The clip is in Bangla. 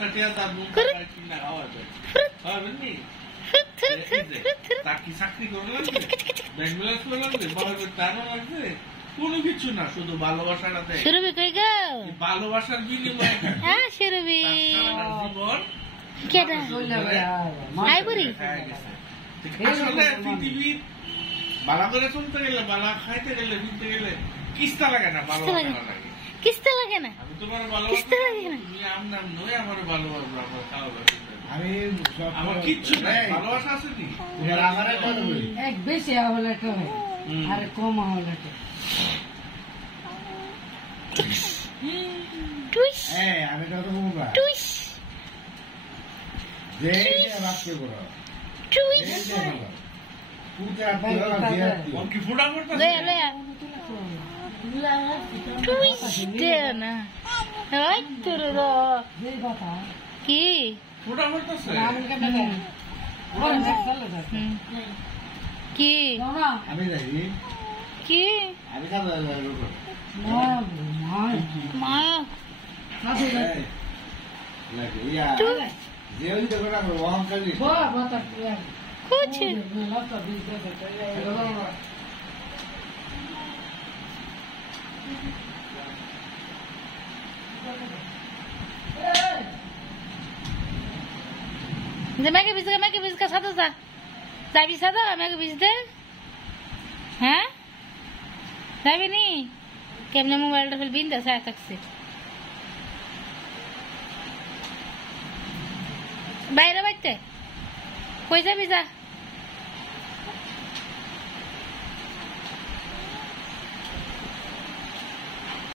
5টা টিয়া তার মুখ কিনা খাওয়া যায় পারবেন নি তার কি চাকরি করে লাগবে ব্যাংক ব্যালেন্স করে লাগবে বাবার টাকা লাগবে কোনো কিছু না শুধু ভালোবাসাটা দেয় সুরভি কই গো ভালোবাসার বিনিময়ে হ্যাঁ সুরভি জীবন কেডা আই বুড়ি আসলে পৃথিবীর বালা করে চলতে গেলে বালা খাইতে গেলে দিতে গেলে কিস্তা লাগে না ভালোবাসা লাগে কিস্তা লাগে না আমি তোমার কিস্তা লাগে না তুমি আম নাম নয় আমার ভালোবাসবো আমার খাওয়া আমি আমার কিচ্ছু নাই ভালোবাসা আছে কি এক বেশি হলে তো আর কম হলে তো টুইস আমি তো বলবো টুইস যে রাখতে করো টুইস পুজা দিয়ে ও কি ফুটা করতে লয়া লয়া টুইস দে না ওই তোর যে কথা কি ফুটা করতেছে আমাকে বলে ওরে চলে যা কি না আমি যাই কি আমি খাবো না মা কাছে লাগে ইয়া যে ওই তো করা অহংকার দি বাবা कुछ লাগতো বিজনেস मैं के बीच का साथ जा जाबी साथ मैं के बीच दे हैं जाबी नहीं केमने मोबाइल टा फिर बिंदा सा तक से বাইরে বাইতে কই যাবি যা